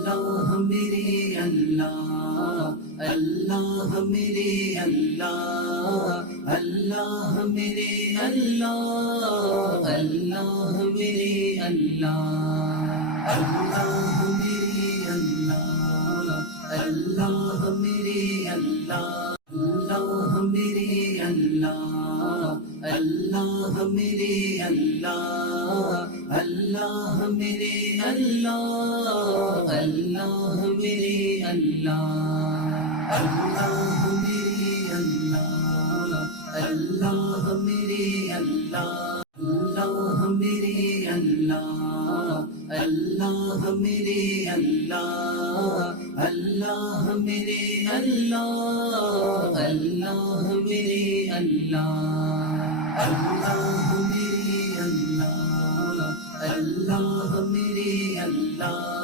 اللہ میرے اللہ، اللہ میرے اللہ، اللہ میرے اللہ، اللہ میرے اللہ، اللہ میرے اللہ، اللہ میرے اللہ، اللہ میرے اللہ، اللہ میرے اللہ، اللہ میرے اللہ، اللہ میرے اللہ، اللہ میرے اللہ، اللہ میرے اللہ، اللہ میرے اللہ، اللہ میرے اللہ، اللہ میرے اللہ، اللہ میرے اللہ، اللہ میرے اللہ، اللہ میرے اللہ۔